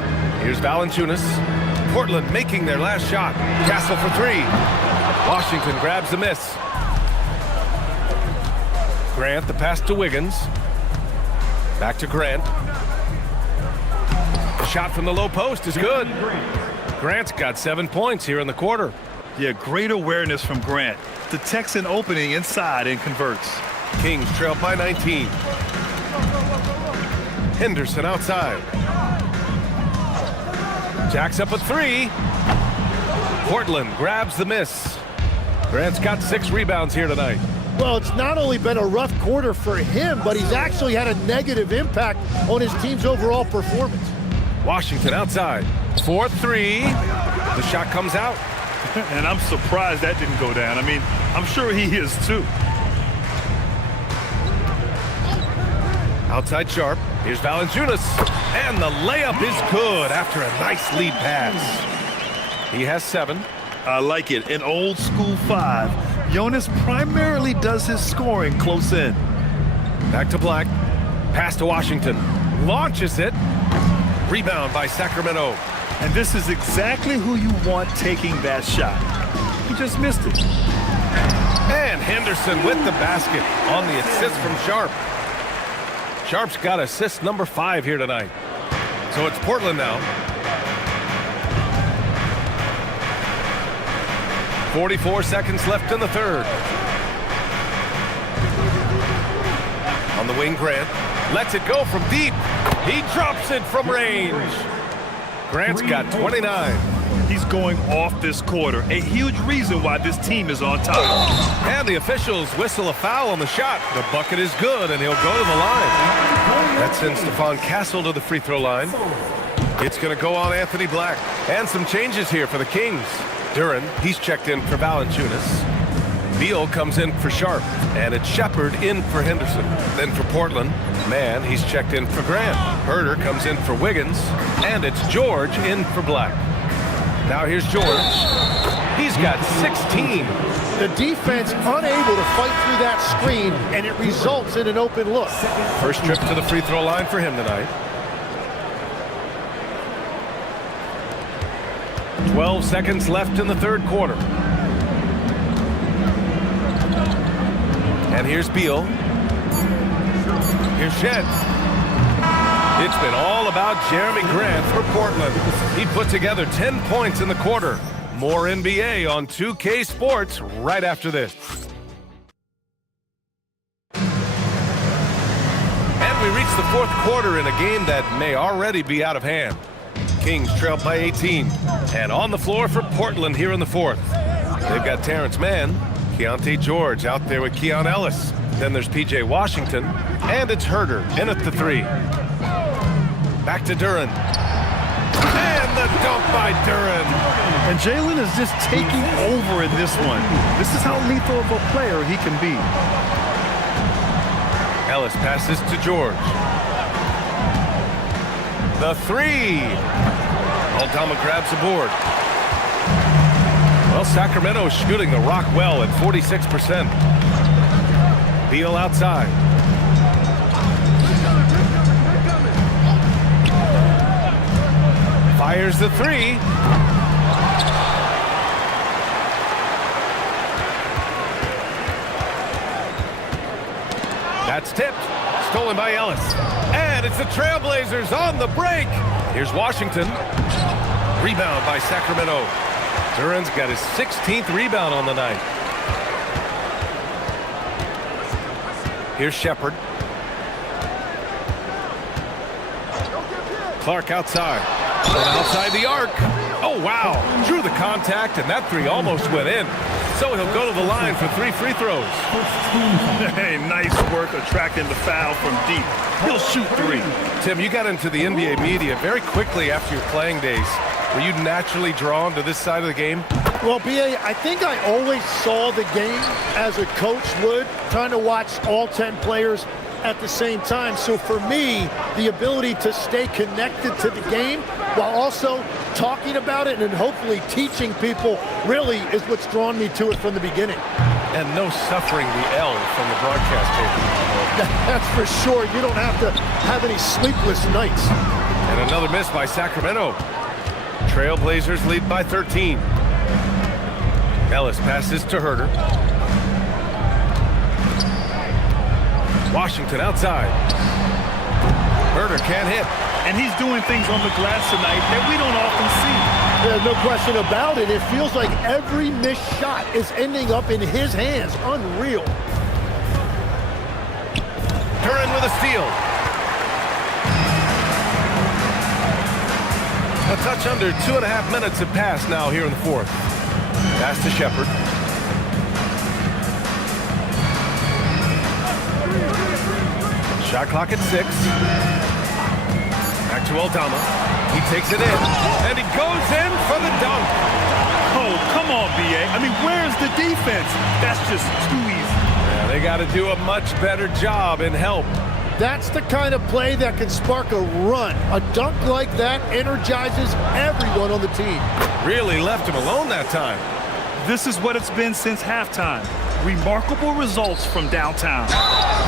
Here's Valanciunas. Portland making their last shot. Castle for three. Washington grabs the miss. Grant, the pass to Wiggins. Back to Grant. The shot from the low post is good. Grant's got 7 points here in the quarter. Yeah, great awareness from Grant. Detects an opening inside and converts. Kings trail by 19. Henderson outside. Jacks up a three. Portland grabs the miss. Grant's got 6 rebounds here tonight. Well, it's not only been a rough quarter for him, but he's actually had a negative impact on his team's overall performance. Washington outside. 4-3. The shot comes out. And I'm surprised that didn't go down. I mean, I'm sure he is too. Outside Sharp. Here's Valanciunas. And the layup is good after a nice lead pass. He has 7. I like it. An old school 5. Jonas primarily does his scoring close in. Back to Black. Pass to Washington. Launches it. Rebound by Sacramento. And this is exactly who you want taking that shot. He just missed it. And Henderson with the basket on the assist from Sharp. Sharp's got assist number 5 here tonight. So it's Portland now. 44 seconds left in the third. On the wing, Grant lets it go from deep. He drops it from range. Grant's got 29. He's going off this quarter. A huge reason why this team is on top. And the officials whistle a foul on the shot. The bucket is good, and he'll go to the line. That sends Stephon Castle to the free throw line. It's going to go on Anthony Black. And some changes here for the Kings. Duren, he's checked in for Valanciunas. Beal comes in for Sharp. And it's Shepard in for Henderson. Then for Portland, Mann, he's checked in for Grant. Herter comes in for Wiggins. And it's George in for Black. Now here's George. He's got 16. The defense unable to fight through that screen, and it results in an open look. First trip to the free throw line for him tonight. 12 seconds left in the third quarter. And here's Beal. Here's Shed. It's been all about Jeremy Grant for Portland. He put together 10 points in the quarter. More NBA on 2K Sports right after this. And we reach the fourth quarter in a game that may already be out of hand. Kings trail by 18. And on the floor for Portland here in the fourth. They've got Terrence Mann, Keontae George out there with Keon Ellis. Then there's P.J. Washington. And it's Herter in at the 3. Back to Duren. And the dunk by Duren. And Jalen is just taking over in this one. This is how lethal of a player he can be. Ellis passes to George. The 3. Aldama grabs the board. Well, Sacramento is shooting the rock well at 46%. Beal outside. Fires the 3. That's tipped. Stolen by Ellis. And it's the Trailblazers on the break. Here's Washington. Rebound by Sacramento. Duren's got his 16th rebound on the night. Here's Shepard. Clark outside. And outside the arc. Oh, wow. Drew the contact, and that 3 almost went in. So he'll go to the line for 3 free throws. Hey, nice work attracting the foul from deep. He'll shoot 3. Tim, you got into the NBA media very quickly after your playing days. Were you naturally drawn to this side of the game? Well, B.A., I think I always saw the game as a coach would, trying to watch all 10 players at the same time. So for me, the ability to stay connected to the game while also talking about it and hopefully teaching people really is what's drawn me to it from the beginning. And no suffering the L from the broadcast table. That's for sure. You don't have to have any sleepless nights. And another miss by Sacramento. Trailblazers lead by 13. Ellis passes to Herter. Washington outside. Herter can't hit. And he's doing things on the glass tonight that we don't often see. There's no question about it. It feels like every missed shot is ending up in his hands. Unreal. Duren with a steal. A touch under 2.5 minutes have passed now here in the fourth. Pass to Shepherd. Shot clock at 6. Back to Aldama. He takes it in, and he goes in for the dunk. Oh, come on, B.A. I mean, where's the defense? That's just too easy. Yeah, they got to do a much better job in help. That's the kind of play that can spark a run. A dunk like that energizes everyone on the team. Really left him alone that time. This is what it's been since halftime. Remarkable results from downtown.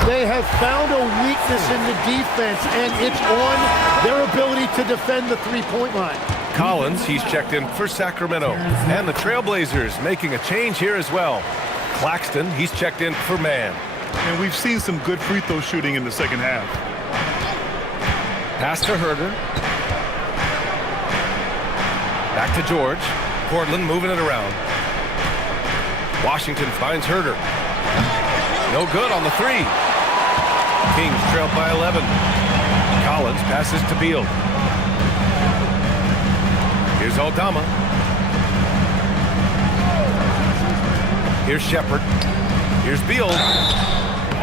They have found a weakness in the defense, and it's on their ability to defend the three-point line. Collins, he's checked in for Sacramento. And the Trailblazers making a change here as well. Claxton, he's checked in for Man. And we've seen some good free throw shooting in the second half. Pass to Herter. Back to George. Portland moving it around. Washington finds Herter. No good on the 3. Kings trailed by 11. Collins passes to Beal. Here's Aldama. Here's Shepherd. Here's Beal.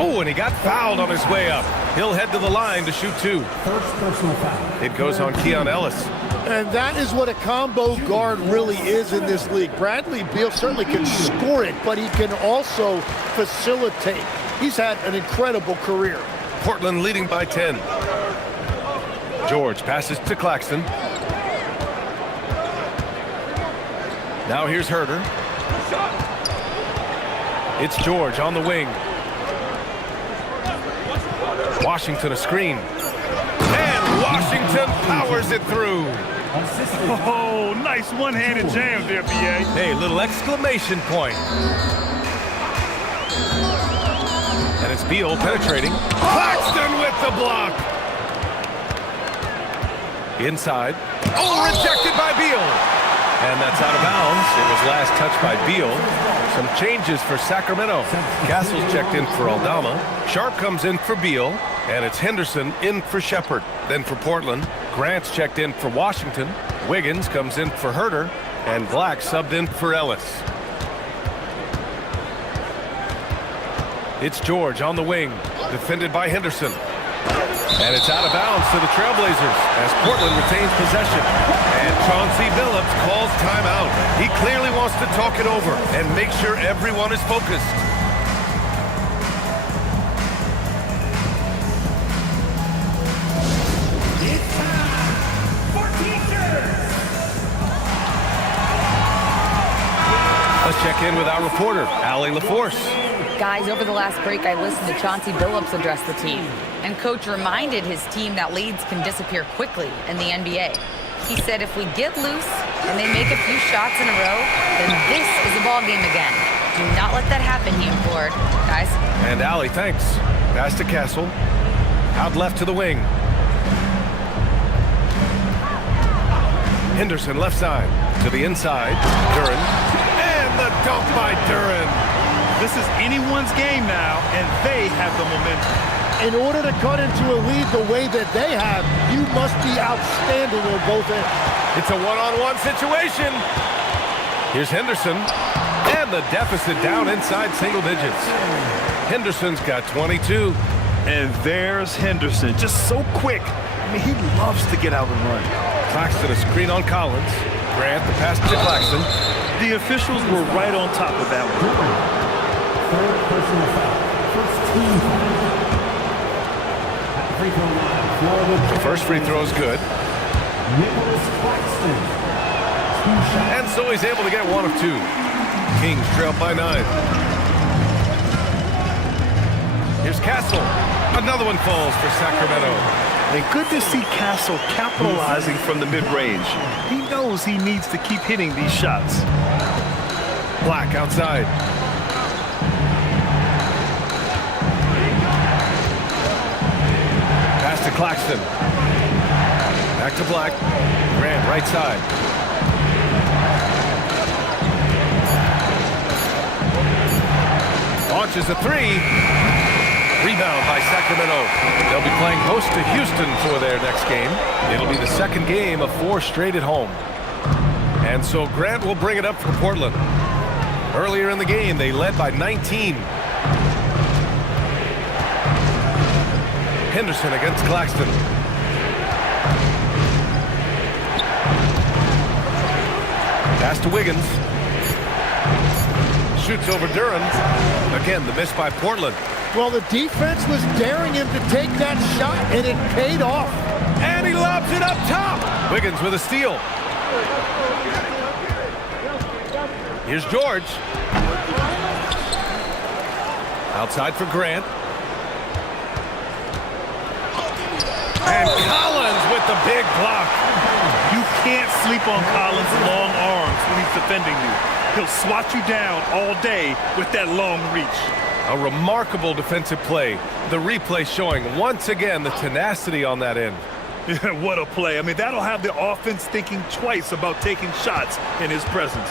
Oh, and he got fouled on his way up. He'll head to the line to shoot 2. First personal foul. It goes on Keon Ellis. And that is what a combo guard really is in this league. Bradley Beal certainly can score it, but he can also facilitate. He's had an incredible career. Portland leading by 10. George passes to Claxton. Now here's Herter. It's George on the wing. Washington a screen. And Washington powers it through. Oh, nice one-handed jam there, B.A. Hey, little exclamation point. And it's Beal penetrating. Claxton with the block. Inside. Oh, rejected by Beal. And that's out of bounds. It was last touched by Beal. Some changes for Sacramento. Castle's checked in for Aldama. Sharp comes in for Beal. And it's Henderson in for Shepherd. Then for Portland, Grant's checked in for Washington. Wiggins comes in for Herter. And Black subbed in for Ellis. It's George on the wing, defended by Henderson. And it's out of bounds to the Trailblazers as Portland retains possession. And Chauncey Billups calls timeout. He clearly wants to talk it over and make sure everyone is focused. It's time for teachers. Let's check in with our reporter, Allie LaForce. Guys, over the last break, I listened to Chauncey Billups address the team. And Coach reminded his team that leads can disappear quickly in the NBA. He said if we get loose and they make a few shots in a row, then this is a ball game again. Do not let that happen, he implored. Guys. And Allie, thanks. Pass to Castle. Out left to the wing. Henderson left side to the inside. Duren. And the dunk by Duren. This is anyone's game now, and they have the momentum. In order to cut into a lead the way that they have, you must be outstanding on both ends. It's a one-on-one situation. Here's Henderson. And the deficit down inside single digits. Henderson's got 22. And there's Henderson, just so quick. I mean, he loves to get out and run. Claxton a screen on Collins. Grant the pass to Claxton. The officials were right on top of that one. Third personal foul. First team foul. At the free throw line, Florida. The first free throw is good. Nicholas Claxton. 2 shots. And so he's able to get 1 of 2. Kings trail by 9. Here's Castle. Another one falls for Sacramento. And good to see Castle capitalizing from the mid-range. He knows he needs to keep hitting these shots. Black outside. Pass to Claxton. Back to Black. Grant right side. Launches a three. Rebound by Sacramento. They'll be playing host to Houston for their next game. It'll be the second game of 4 straight at home. And so Grant will bring it up for Portland. Earlier in the game, they led by 19. Henderson against Claxton. Pass to Wiggins. Shoots over Duran. Again, the miss by Portland. Well, the defense was daring him to take that shot, and it paid off. And he lobs it up top. Wiggins with a steal. Here's George. Outside for Grant. And Collins with the big block. You can't sleep on Collins' long arms when he's defending you. He'll swat you down all day with that long reach. A remarkable defensive play. The replay showing once again the tenacity on that end. Yeah, what a play. I mean, that'll have the offense thinking twice about taking shots in his presence.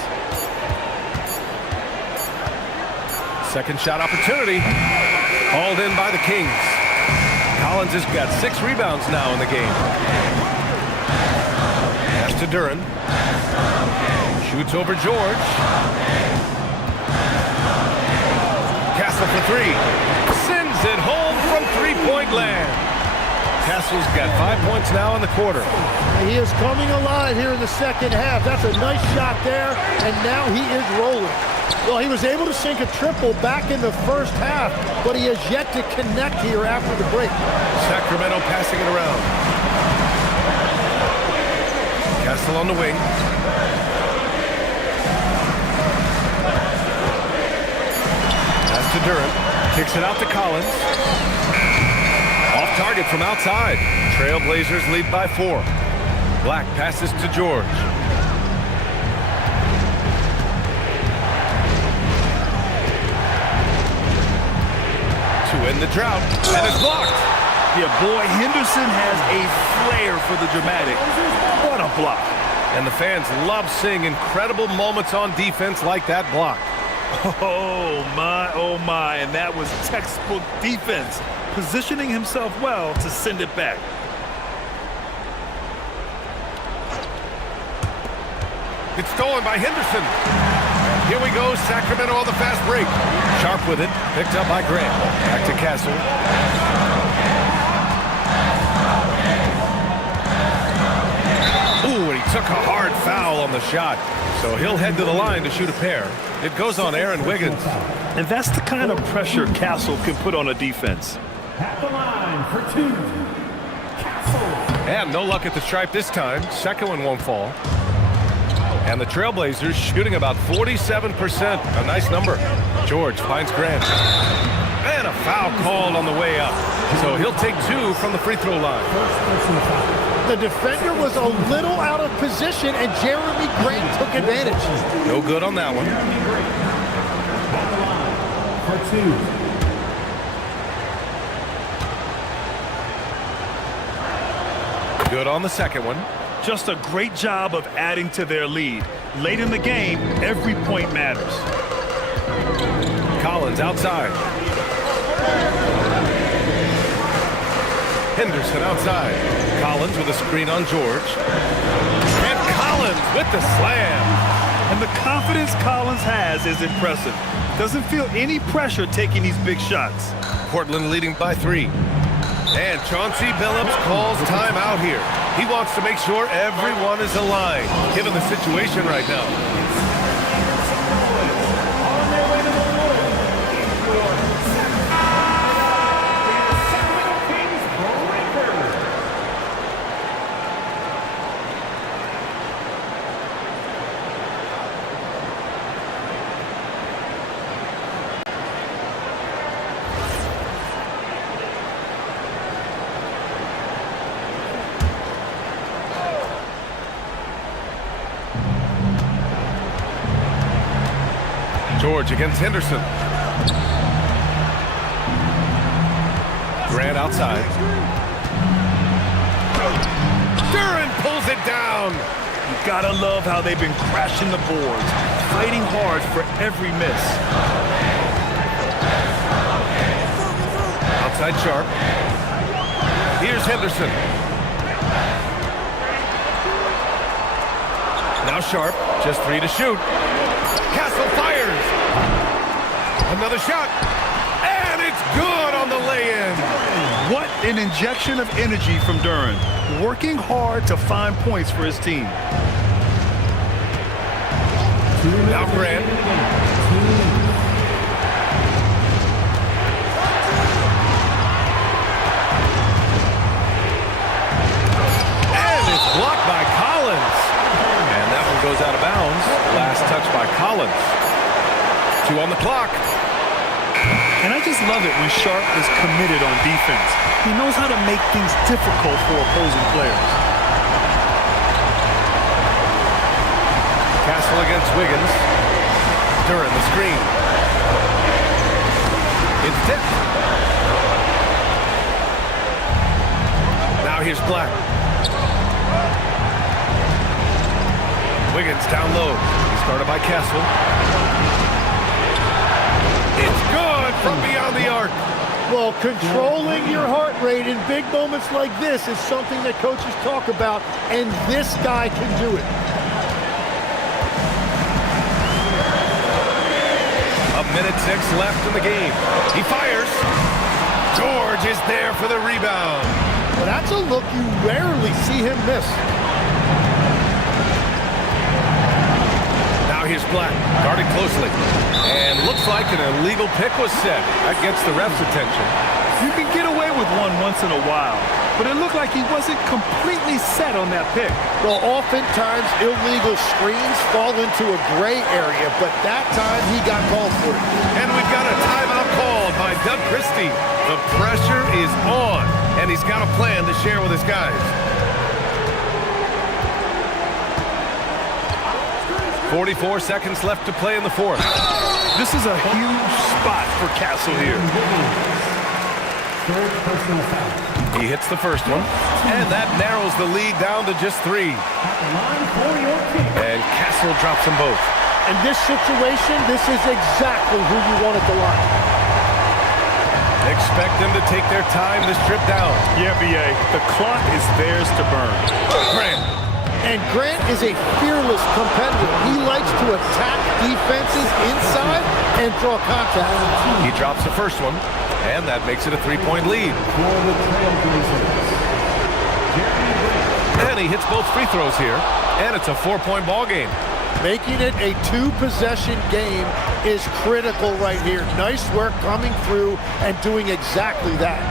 Second shot opportunity. Called in by the Kings. Collins has got 6 rebounds now in the game. Pass to Duran. Shoots over George. Castle for 3. Sends it home from 3-point land. Castle's got 5 points now in the quarter. He is coming alive here in the second half. That's a nice shot there, and now he is rolling. Well, he was able to sink a triple back in the first half, but he has yet to connect here after the break. Sacramento passing it around. Castle on the wing. Pass to Duran. Kicks it out to Collins. Off target from outside. Trailblazers lead by 4. Black passes to George. To end the drought, and it's blocked. Yeah, boy, Henderson has a flair for the dramatic. What a block. And the fans love seeing incredible moments on defense like that block. Oh my, and that was textbook defense, positioning himself well to send it back. It's stolen by Henderson. Here we go, Sacramento on the fast break. Sharp with it, picked up by Grant. Back to Castle. Ooh, and he took a hard foul on the shot. So he'll head to the line to shoot a pair. It goes on Aaron Wiggins. And that's the kind of pressure Castle can put on a defense. At the line for 2. Castle. And no luck at the stripe this time. Second one won't fall. And the Trailblazers shooting about 47%. A nice number. George finds Grant. And a foul called on the way up. So he'll take 2 from the free throw line. The defender was a little out of position, and Jeremy Grant took advantage. No good on that one. For 2. Good on the second one. Just a great job of adding to their lead. Late in the game, every point matters. Collins outside. Henderson outside. Collins with a screen on George. And Collins with the slam. And the confidence Collins has is impressive. Doesn't feel any pressure taking these big shots. Portland leading by 3. And Chauncey Billups calls timeout here. He wants to make sure everyone is aligned, given the situation right now. George against Henderson. Grant outside. Duren pulls it down. You gotta love how they've been crashing the boards, fighting hard for every miss. Outside Sharp. Here's Henderson. Now Sharp, just 3 to shoot. Castle fires. Another shot. And it's good on the lay-in. What an injection of energy from Duren, working hard to find points for his team. Now Grant. And it's blocked by Collins. And that one goes out of bounds. Last touch by Collins. 2 on the clock. And I just love it when Sharp is committed on defense. He knows how to make things difficult for opposing players. Castle against Wiggins. Duren the screen. It's tipped. Now here's Black. Wiggins down low. Started by Castle. It's good from beyond the arc. Well, controlling your heart rate in big moments like this is something that coaches talk about, and this guy can do it. A minute 6 left in the game. He fires. George is there for the rebound. Well, that's a look you rarely see him miss. Now here's Black, guarded closely. And looks like an illegal pick was set. That gets the ref's attention. You can get away with one once in a while, but it looked like he wasn't completely set on that pick. Well, oftentimes illegal screens fall into a gray area, but that time he got called for it. And we've got a timeout called by Doug Christie. The pressure is on, and he's got a plan to share with his guys. 44 seconds left to play in the fourth. This is a huge spot for Castle here. Third personal foul. He hits the first one, and that narrows the lead down to just 3. At the line for your team. And Castle drops them both. In this situation, this is exactly who you want at the line. Expect them to take their time this trip down. Yeah, B.A., the clock is theirs to burn. Grant. And Grant is a fearless competitor. He likes to attack defenses inside and draw contact. He drops the first one, and that makes it a 3-point lead. For the Trailblazers. And he hits both free throws here, and it's a 4-point ball game. Making it a 2-possession game is critical right here. Nice work coming through and doing exactly that.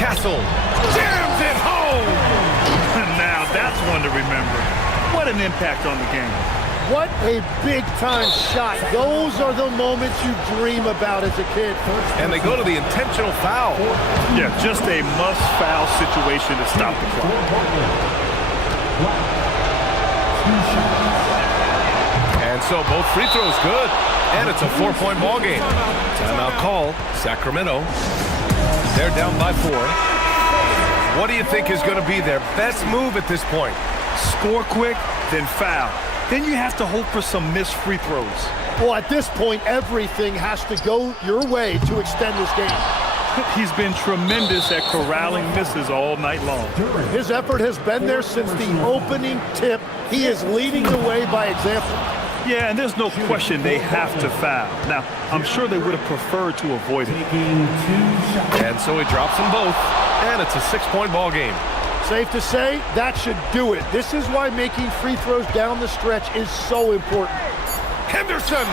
Castle jams it home. Now that's one to remember. What an impact on the game. What a big-time shot. Those are the moments you dream about as a kid. And they go to the intentional foul. Yeah, just a must-foul situation to stop the clock. And so both free throws good. And it's a 4-point ball game. Timeout call, Sacramento. They're down by 4. What do you think is going to be their best move at this point? Score quick, then foul. Then you have to hope for some missed free throws. Well, at this point, everything has to go your way to extend this game. He's been tremendous at corralling misses all night long. His effort has been there since the opening tip. He is leading the way by example. Yeah, and there's no question they have to foul. Now, I'm sure they would have preferred to avoid it. Taking 2 shots. And so he drops them both. And it's a 6-point ball game. Safe to say, that should do it. This is why making free throws down the stretch is so important. Henderson!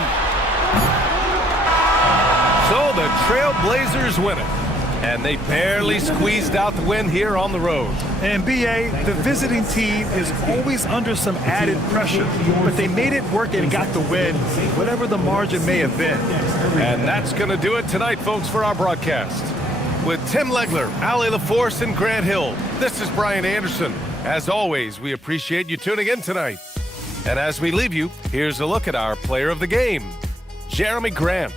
So the Trailblazers win it. And they barely squeezed out the win here on the road. And B.A., the visiting team is always under some added pressure, but they made it work and got the win, whatever the margin may have been. And that's going to do it tonight, folks, for our broadcast. With Tim Legler, Allie LaForce, and Grant Hill, this is Brian Anderson. As always, we appreciate you tuning in tonight. And as we leave you, here's a look at our player of the game, Jeremy Grant.